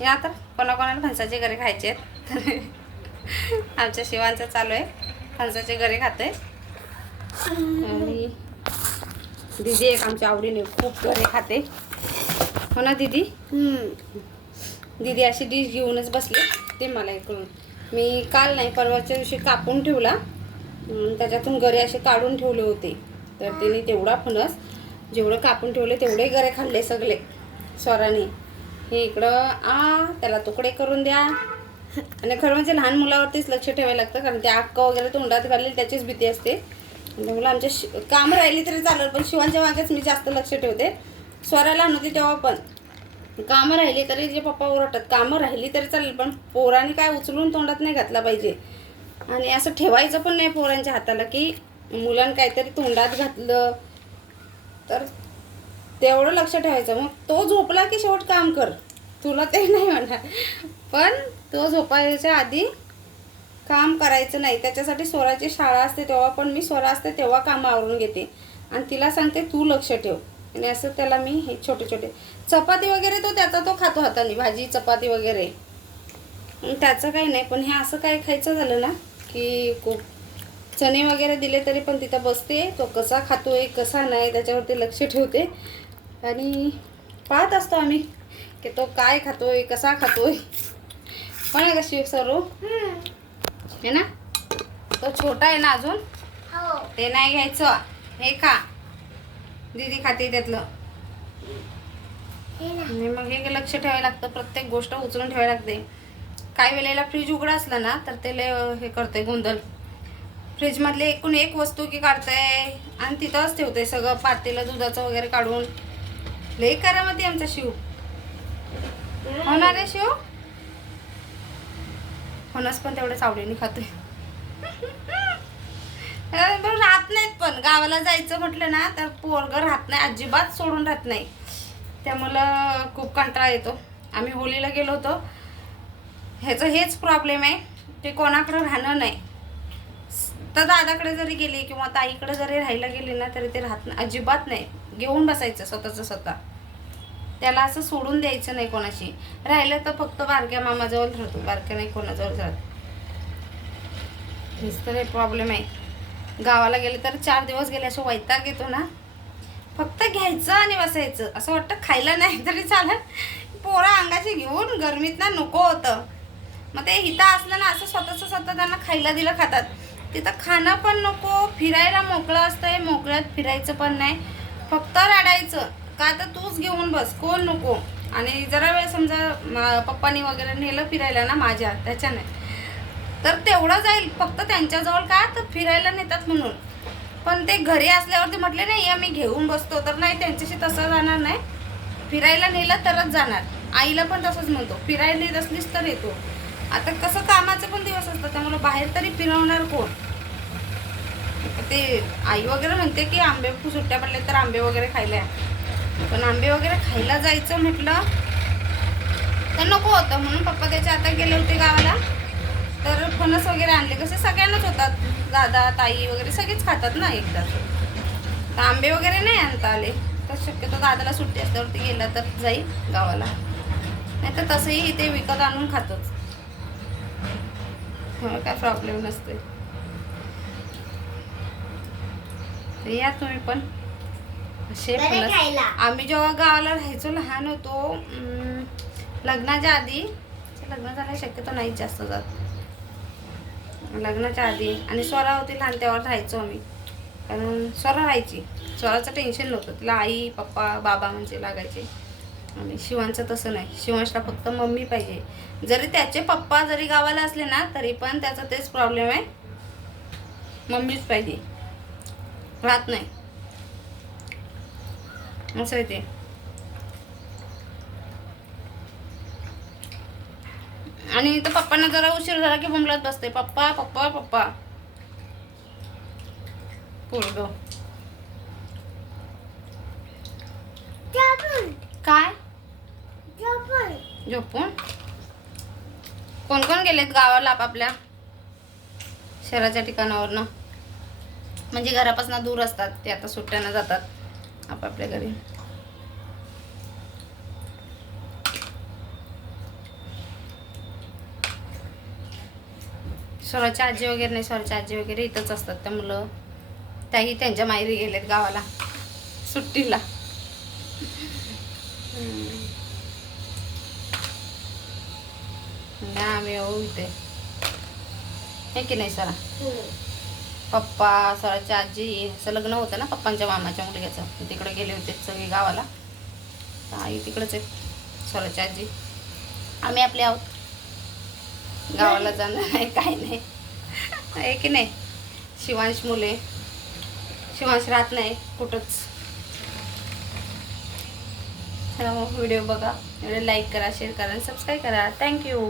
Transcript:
या तर कोणाकोणाला फणसाचे गरे खायचे आहेत. तर आमच्या शिवांचं चालू आहे. फणसाचे गरे खाते आणि दिदी एक आमच्या आवडीने खूप गरे खाते. हो ना दिदी? दिदी अशी डिश घेऊनच बसली. ते मला इकडून. मी काल नाही परवाच्या दिवशी कापून ठेवला. त्याच्यातून गरे असे काढून ठेवले होते. तर तिने तेवढा फणस जेवढं कापून ठेवले तेवढे गरे खाल्ले सगळे. स्वराने. हे इकडं आ त्याला तुकडे करून द्या. आणि खरं म्हणजे लहान मुलावरतीच लक्ष ठेवायला लागतं कारण ते अक्क वगैरे तोंडात घालेल त्याचीच भीती असते. म्हणजे मुलं आमच्या शि कामं राहिली तरी चालेल पण शिवांच्या मागेच मी जास्त लक्ष ठेवते. स्वराला नव्हती तेव्हा पण. कामं राहिली तरी जे पप्पा ओरडतात कामं राहिली तरी चालेल पण पोरांनी काय उचलून तोंडात नाही घातला पाहिजे. आणि असं ठेवायचं पण नाही पोरांच्या हाताला की मुलांनी काहीतरी तोंडात घातलं तर तेवढं लक्ष ठेवायचं. मग तो झोपला की शेवट काम कर. तुला ते नाही म्हणणार. पण तो झोपायच्या आधी काम करायचं नाही. त्याच्यासाठी स्वराची शाळा असते तेव्हा पण मी स्वरा असते तेव्हा कामं आवरून घेते. आणि तिला सांगते तू लक्ष ठेव. आणि असं त्याला मी हे छोटे छोटे चपाती वगैरे तो त्याचा तो खातो हाताने भाजी चपाती वगैरे. त्याचं काही नाही. पण हे असं काय खायचं झालं ना की खूप चणे वगैरे दिले तरी पण तिथं बसते. तो कसा खातोय कसा नाही त्याच्यावरती लक्ष ठेवते. आणि पाहत असतो आम्ही की तो काय खातोय कसा खातोय. पण आहे का शिव सरू? हे ना? तो छोटा आहे ना अजून? ते नाही घ्यायचं. हे खा. दीदी खाते त्यातलं. आणि मग हे लक्ष ठेवायला लागतं. प्रत्येक गोष्ट उचलून ठेवायला लागते. काही वेळेला फ्रीज उघडं असलं ना तर ते हे करते गोंधळ. फ्रीजमधले एकूण एक वस्तू की काढतंय. आणि तिथंच ठेवते सगळं. पातेलं दुधाचं वगैरे काढून. लय करामती आमचा शिव. होणार आहे शिव? फणस पण तेवढ्याच आवडीने खातोय. पण राहत नाहीत पण. गावाला जायचं म्हटलं ना तर पोरग राहत नाही अजिबात सोडून राहत नाही. त्यामुळं खूप कंटाळा येतो. आम्ही होलीला गेलो होतो. ह्याचं हेच प्रॉब्लेम आहे. ते कोणाकडं राहणं नाही. तर दादाकडे जरी गेली किंवा ताईकडे जरी राहायला गेली ना तरी ते राहत नाही. अजिबात नाही. घेऊन बसायचं स्वतःचं स्वतः. त्याला असं सोडून द्यायचं नाही कोणाशी. राहिलं तर फक्त बारक्या मामाजवळ राहतो. बारक्या नाही कोणाजवळ राहत. हेच तर प्रॉब्लेम आहे. गावाला गेले तर चार दिवस गेले असं वैताग येतो ना. फक्त घ्यायचं आणि बसायचं. असं वाटतं खायला नाही तरी चालत पोरं अंगाशी घेऊन गरमीत ना नको होतं. मग ते हिता असलं ना असं स्वतःचं स्वतः त्यांना खायला दिलं खातात. तिथं खाणं पण नको फिरायला मोकळं असतंय मोकळ्यात फिरायचं पण नाही. फक्त रडायचं. का तर तूच घेऊन बस कोण नको? आणि जरा वेळ समजा मा- पप्पानी वगैरे नेलं फिरायला ना माझ्या त्याच्याने. तर तेवढं जाईल फक्त त्यांच्याजवळ का तर फिरायला नेतात म्हणून. पण ते घरी असल्यावरती म्हटले नाही मी घेऊन बसतो. तर नाही त्यांच्याशी तसं जाणार नाही. फिरायला नेलं तरच जाणार. आईला पण तसंच म्हणतो फिरायला नेत असलीस तर येतो. आता कसं कामाचं पण दिवस असतात त्यामुळे बाहेर तरी फिरवणार कोण? ते आई वगैरे म्हणते की आंबे सुट्ट्या पडले तर आंबे वगैरे खायला पण आंबे वगैरे खायला जायचं म्हटलं तर नको होतं. म्हणून पप्पा त्याच्या आता गेले होते गावाला. तर फणस वगैरे आणले. कसे सगळ्यांनाच होतात. दादा ताई वगैरे सगळेच खातात ना एकदा. तर आंबे वगैरे नाही आणता आले. तर शक्यतो दादाला सुट्टी असल्यावरती गेला तर जाईल गावाला. नाही तर तसंही ते विकत आणून खातोच. हो, काय प्रॉब्लेम नसते तर या तुम्ही पण. आम्ही जेव्हा गावाला राहायचो लहान होतो लग्नाच्या आधी लग्न झालं शक्यतो नाही जास्त जात. लग्नाच्या आधी. आणि स्वरा होती लहान तेव्हा राहायचो आम्ही. कारण स्वरा राहायची. स्वराचं टेन्शन नव्हतं. तिला आई पप्पा बाबा म्हणजे लागायचे. आणि शिवांचं तसं नाही. शिवांशला फक्त मम्मी पाहिजे. जरी त्याचे पप्पा जरी गावाला असले ना तरी पण त्याचा तेच प्रॉब्लेम आहे. मम्मीच पाहिजे. राहत नाही. असं आहे ते. आणि इथं पप्पांना जरा उशीर झाला की बोंबलत बसते. पप्पा पप्पा पप्पा. पोरग. काय? झोपून. कोण कोण गेलेत गावाला आपापल्या? शहराच्या ठिकाणावरनं. म्हणजे घरापासून दूर असतात ते आता सुट्ट्यानं जातात आपापल्या घरी. स्वराची आजी वगैरे नाही स्वराची आजी वगैरे इथंच असतात त्या मुलं. त्याही त्यांच्या माहेरी गेलेत गावाला सुट्टीला. आम्ही इथे हे की नाही सरा पप्पा स्वराची आजी असं लग्न होतं ना पप्पांच्या मामाच्या मुलग्याचं तिकडे गेले होते सगळे गावाला आई तिकडेच आहे स्वराची आजी आम्ही आपले आहोत गावाला जाणार नाही काही नाही आहे की नाही शिवांश मुले शिवांश राहत नाही कुठंच व्हिडिओ बघा. व्हिडिओ लाईक करा शेअर करा सबस्क्राईब करा. Thank you